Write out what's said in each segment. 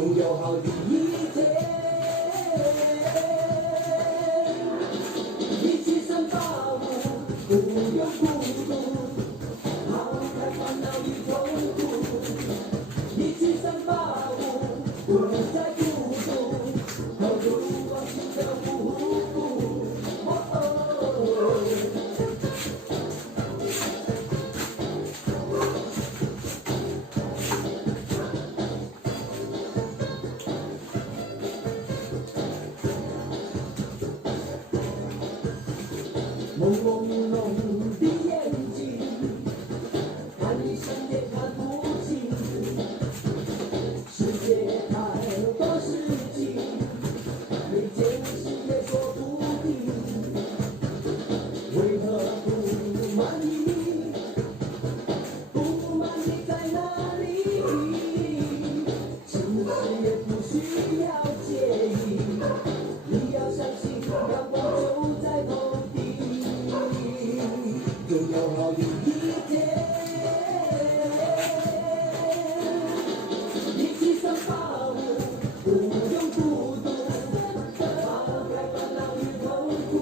总有好的一天。一起散发舞，不用孤独，抛开烦恼与痛苦。一起散发舞，不再孤独，投入往事的湖谷。朦朦胧的眼睛，看你深夜看不清，世界太多事情，没见识也说不定，为何不满意？不满意在哪里？其实也不需要介意，你要相信阳光就在头顶。总有好的一天，一起散发舞，不用孤独，抛开烦恼与痛苦。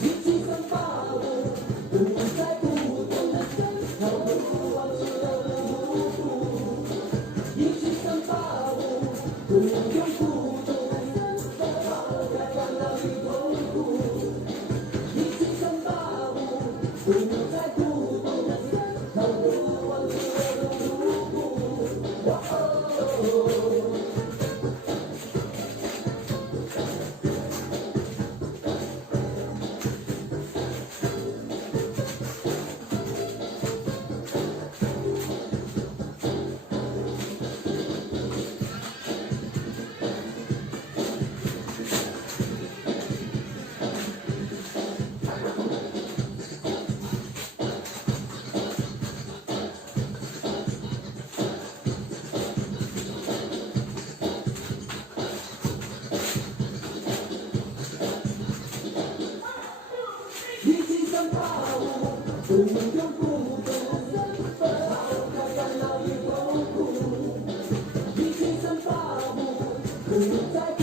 一起散发舞，不再孤独，逃不往事的湖谷。一起散发舞，不用孤独，抛开烦恼与痛苦。一起散发舞，不再孤独，逃不往事的湖谷。一起散发舞，不用孤独，抛开烦恼与痛苦。一起散发舞，不再孤